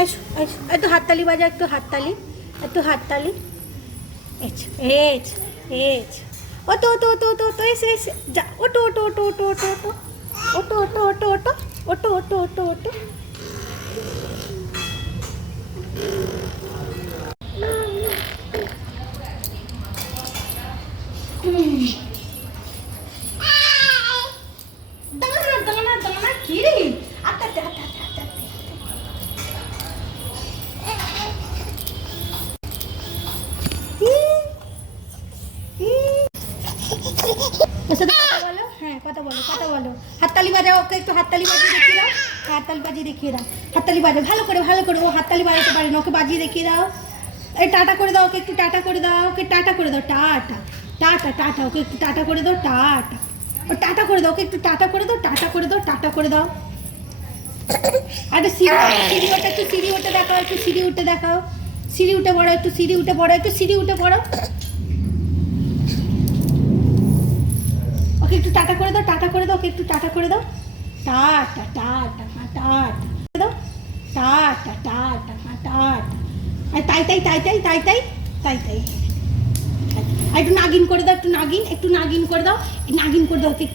আসো আসো, একটু হাততালি বাজা, একটু হাততালি, একটু হাততালি। এছো এছো এছো, ওটো ওটো ওটো ওটো ওটো, এসে এসে যা, ওটো ওটো ওটো ওটো ওটো ওটো ওটো ওটো ওটো ওটো ওটো ওটো ওটো ওটো। দাঁড়া দাঁড়া দাঁড়া, কি রে? আটটা আটটা আটটা আটটা। ওর সাথে কথা বলো, হ্যাঁ কথা বলো, কথা বলো। হাততালি বাজাও, ওকে একটু হাততালি বাজিয়ে দেখিয়ে দাও। হাততালি বাজিয়ে দেখিয়ে দাও, হাততালি বাজাও ভালো করে, ভালো করে। ও হাততালি বাজাতে পারে না, ওকে বাজিয়ে দেখিয়ে দাও। এই টাটা করে দাও, ওকে একটু টাটা করে দাও, ওকে টাটা করে দাও, টাটা টাটা টাটা, ওকে একটু টাটা করে দাও, টাটা। ও টাটা করে দাও, ওকে একটু টাটা করে দাও, টাটা করে দাও, টাটা করে দাও। আরে সিঁড়ি ওটা, একটু সিঁড়ি উঠে দেখাও, একটু সিঁড়ি উঠে দেখাও। সিঁড়ি উঠে পড়ো, একটু সিঁড়ি উঠে পড়ো, একটু সিঁড়ি উঠে পড়ো। ওকে একটু টাটা করে দাও, টাটা করে দাও, ওকে একটু টাটা করে দাও। টাটা টাটা টাটা দাও, টাটা টাটা টাটা। তাই তাই তাই তাই তাই তাই তাই তাই। একটু নাগিন করে দাও, একটু নাগিন, একটু নাগিন করে দাও, নাগিন করে দাও, ওকে একটু